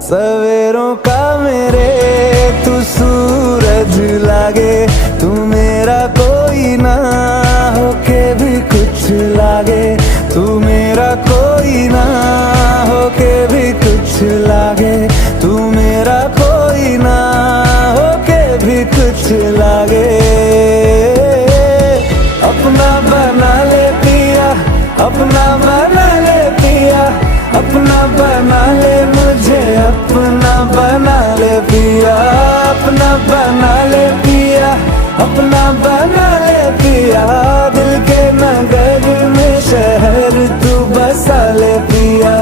सवेरों का मेरे तू सूरज लागे, तू मेरा कोई ना होके भी कुछ लागे, तू मेरा कोई ना होके भी कुछ लागे, तू मेरा कोई ना होके भी कुछ लागे। अपना बना ले पिया, अपना बना ले पिया, अपना बना ले मुझे, अपना बना ले पिया, अपना बना ले पिया, अपना बना ले पिया। दिल के नगर में शहर तू बसा ले पिया।